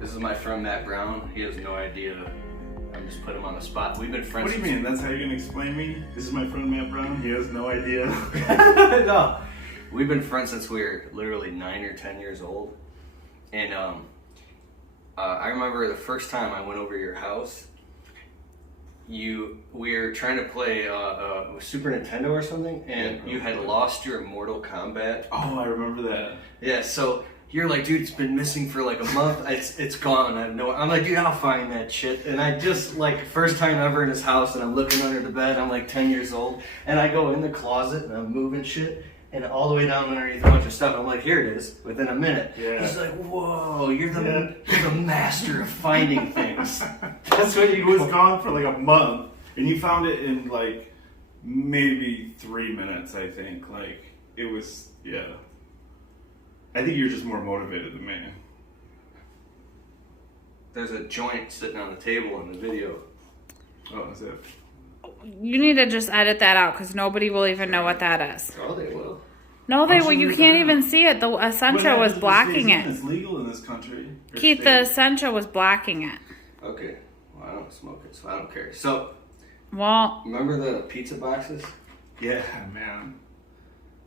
This is my friend Matt Brown. He has no idea. I'm just putting him on the spot. We've been friends. What do you mean? That's how you're gonna explain me? This is my friend Matt Brown. He has no idea. No. We've been friends since we were literally 9 or 10 years old. And I remember the first time I went over to your house, we were trying to play Super Nintendo or something, and you had lost your Mortal Kombat. Oh, I remember that. Yeah, so you're like, dude, it's been missing for like a month. It's gone. I'm like, dude, I'll find that shit. And I just, like, first time ever in his house, and I'm looking under the bed. I'm like 10 years old, and I go in the closet and I'm moving shit, and all the way down underneath a bunch of stuff. I'm like, here it is. Within a minute. Yeah. He's like, whoa, you're the master of finding things. That's what It was gone for like a month, and you found it in like maybe 3 minutes. I think it was I think you're just more motivated than me. There's a joint sitting on the table in the video. Oh, is it? You need to just edit that out because nobody will even know what that is. Oh, they will. No, they I'll will. show You you can't that. even see it. The Essentia was blocking it. It's legal in this country. Keith, the Essentia was blocking it. Okay. Well, I don't smoke it, so I don't care. So, Well, remember the pizza boxes? Yeah, man.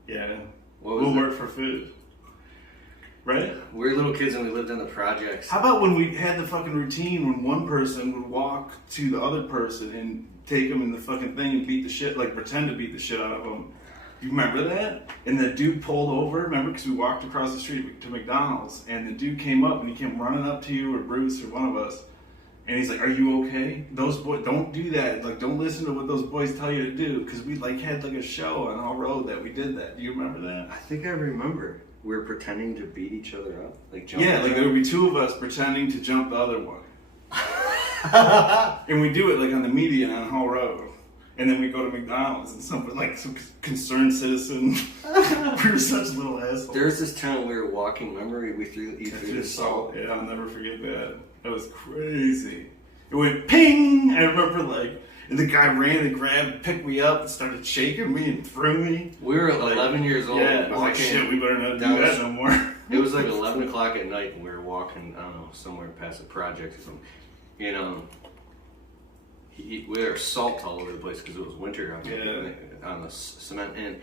Yeah. What was We'll it? work for food. Right? We were little kids and we lived in the projects. How about when we had the fucking routine when one person would walk to the other person and take them in the fucking thing and beat the shit, like pretend to beat the shit out of them? You remember that? And the dude pulled over, remember? Because we walked across the street to McDonald's, and the dude came up and he came running up to you or Bruce or one of us. And he's like, "Are you okay? Those boys, don't do that. Like, don't listen to what those boys tell you to do." Because we had a show on Hall Road that we did that. Do you remember that? I think I remember. We were pretending to beat each other up. Like jumping. Yeah, like there would be two of us pretending to jump the other one. And we do it like on the median on Hall Road. And then we go to McDonald's and some concerned citizen. We were such little assholes. There's this time we were walking, remember? You threw the salt. Yeah, I'll never forget that. That was crazy. It went ping! I remember and the guy ran and grabbed, picked me up and started shaking me and threw me. We were 11 years old. Yeah, I was like, shit, we better not do that no more. It was like 11 o'clock at night and we were walking, I don't know, somewhere past a project or something. You know, we had salt all over the place because it was winter on the cement.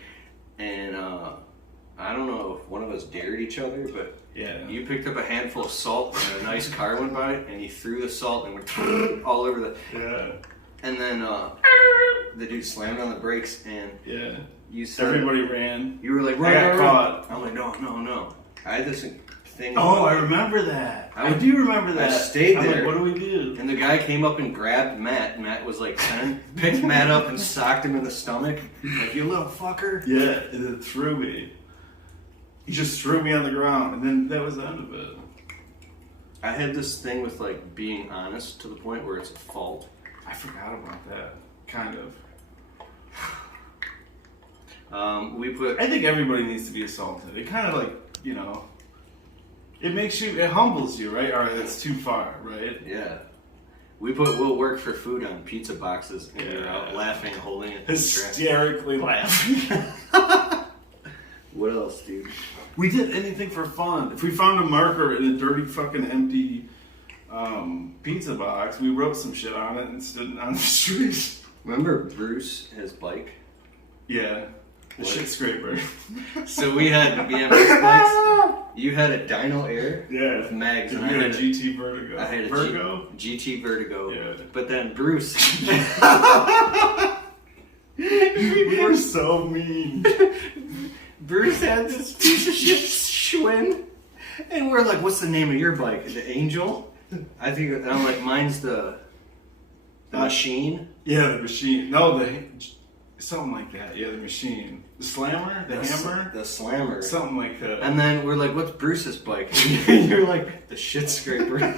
And I don't know if one of us dared each other, but you picked up a handful of salt and a nice car went by and you threw the salt and went all over the... Yeah. And then the dude slammed on the brakes and you said... Everybody ran. You were like, I got caught. I'm like, no. I had this thing... Oh, I remember that. I do remember that. I stayed there. Like, what do we do? And the guy came up and grabbed Matt. Matt was like 10. Picked Matt up and socked him in the stomach. Like, you little fucker. Yeah, and then threw me. He just threw me on the ground, and then that was the end of it. I had this thing with, like, being honest to the point where it's a fault. I forgot about that. Kind of. I think everybody needs to be assaulted. It kind of it humbles you, right? All right, that's too far, right? Yeah. We'll work for food on pizza boxes and we're out laughing, holding it. Hysterically laughing. What else, dude? We did anything for fun. If we found a marker in a dirty fucking empty pizza box, we wrote some shit on it and stood on the street. Remember Bruce, his bike? Yeah. The shit scraper. So we had BMX bikes. You had a Dyno Air with mags. And I had a GT Vertigo. I had a GT Vertigo. Yeah. But then Bruce... We were so mean. Bruce had this piece of shit Schwinn. And we're like, what's the name of your bike? The Angel? I think, and I'm like, mine's the Machine. Yeah, the Machine. No, something like that. Yeah, the Machine. The Slammer? The Hammer? The Slammer. Something like that. And then we're like, what's Bruce's bike? And you're like, the shit scraper. And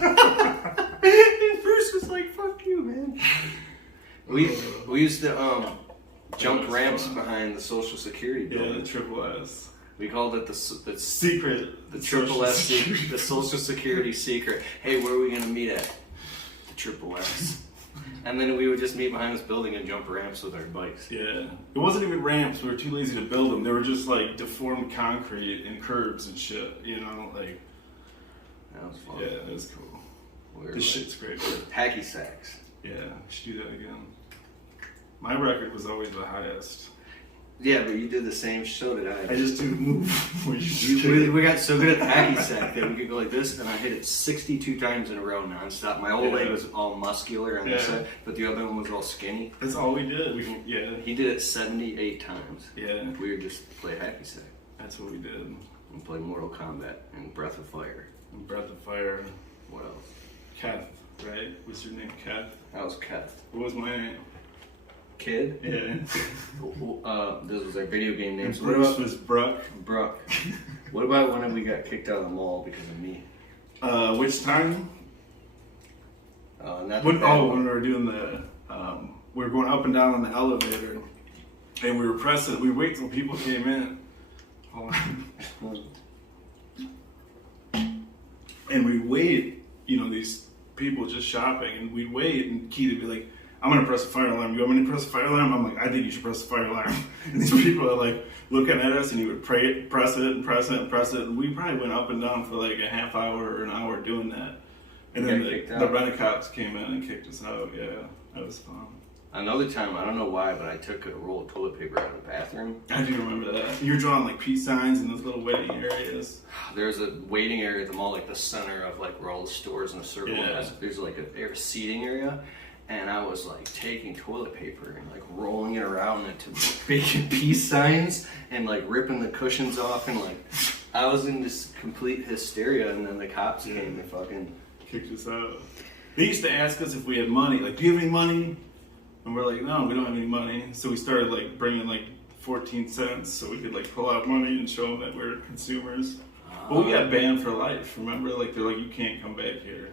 Bruce was like, fuck you, man. We used to jump ramps behind the Social Security building. Yeah, the Triple S. We called it the secret. The Triple S secret. The Social Security secret. Hey, where are we going to meet at? The Triple S. And then we would just meet behind this building and jump ramps with our bikes. Yeah. It wasn't even ramps. We were too lazy to build them. They were just like deformed concrete and curbs and shit. You know, like... That was fun. Yeah, it was cool. We This shit's great. hacky sacks. Yeah, should do that again. My record was always the highest. Yeah, but you did the same. So did I. I just do the move where you just kick it. We got so good at the hacky sack that we could go like this, and I hit it 62 times in a row nonstop. My whole leg was all muscular on this side, but the other one was all skinny. That's all we did. He did it 78 times. Yeah. We would just play hacky sack That's what we did. and play Mortal Kombat and Breath of Fire. And Breath of Fire. What else? Keth, right? What's your name? Keth? That was Keth. What was my name? Kid? Yeah. This was our video game name. What about was Bruck? Bruck. What about when we got kicked out of the mall because of me? Which time? Not When that we were doing the, we were going up and down on the elevator, and we were pressing. We wait till people came in. Hold on. And we wait, these people just shopping, and we'd wait, and Keith would be like, I'm gonna press a fire alarm. You want me to press a fire alarm? I'm like, I think you should press a fire alarm. And these people are like looking at us, and he would press it and press it and press it. And we probably went up and down for like a half hour or an hour doing that. And then the rent-a-cops came in and kicked us out. Yeah, that was fun. Another time, I don't know why, but I took a roll of toilet paper out of the bathroom. I do remember that. You were drawing like peace signs in those little waiting areas. There's a waiting area at the mall, like the center of like where all the stores in a circle. Yeah. There's like a seating area. And I was like taking toilet paper and like rolling it around into making peace signs and like ripping the cushions off, and like I was in this complete hysteria, and then the cops came and fucking kicked us out. They used to ask us if we had money, like, do you have any money? And we're like, no, we don't have any money. So we started like bringing like 14 cents so we could like pull out money and show them that we're consumers. But we got banned for life, remember? Like, they're like, you can't come back here.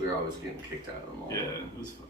we were always getting kicked out of the mall. Yeah, it was fun.